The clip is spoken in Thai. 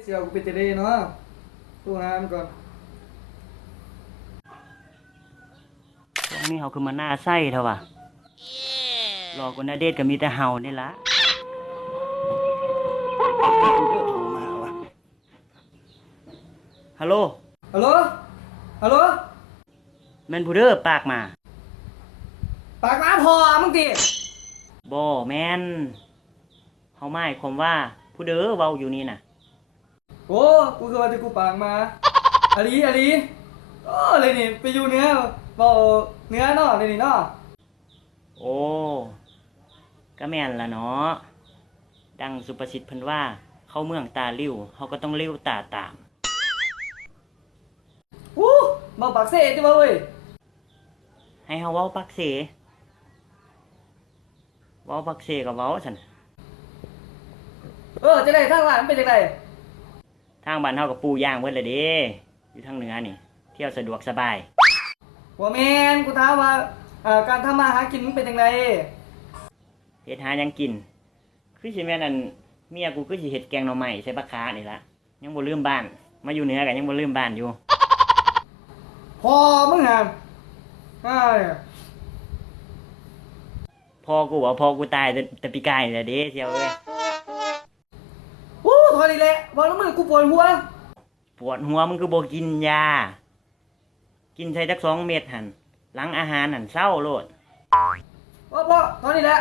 เสียวกูไปจะได้เนาะตัวหามนก่อนช่วงนี้เขาคือมาหน้าไส้เท่าว่ะรอคนนาเดชก็มีแต่เห่านี่ละโทรมาว่ะฮัลโหล ฮัลโหลฮัลโหลแม่นผู้เด้อปากมา ปากน้ำพอมึงตีบ่แม่นเขาหมายความว่าผู้เด้อเว้าอยู่นี่น่ะ โอ้กูคือว่าที่กูปากมาอะไรโอ้อะไรนี่ไปอยู่เนื้อบอกเนื้อเนาะเลยนี่เนาะ โอ้ก็แม่นละเนาะดังสุประสิทธิ์เพิ่นว่าเข้าเมืองตาลิ่วเขาก็ต้องลิ่วตาตามอู้มาปากเซ่ที่ว่าเว้ยให้เฮาเว้าปักเสเว้าปักเสก็เว้าซั่น จะได้ทางหลานเป็นจังได ทางบ้านเฮาก็ปูย่างเบิดและเด้อยู่ทางเหนือนี่เที่ยวสะดวกสบาย ว่าแมนกูถามว่าการทำมาหากินมันเป็นจังได เฮ็ดหาหยังกินคือสิแม่นอันเมียกูคือสิเฮ็ดแกงหน่อไม้ใส่ปลาคานี่ล่ะยังบ่ลืมบ้านมาอยู่เหนือก็ยังบ่ลืมบ้านอยู่ พอมึงหามเนี่ย พ่อกูว่าพ่อกูตายแต่ปีกายนี่แหละเด้เที่ยวเอ้ย อู้ทอดีแหละบอกแล้วมึงกูปวดหัว ปวดหัวมึงคือบ่กินยากินใส่จัก2 เม็ดหั่นหลังอาหารหั่นเศร้าโลด พ่อทอดีแหละ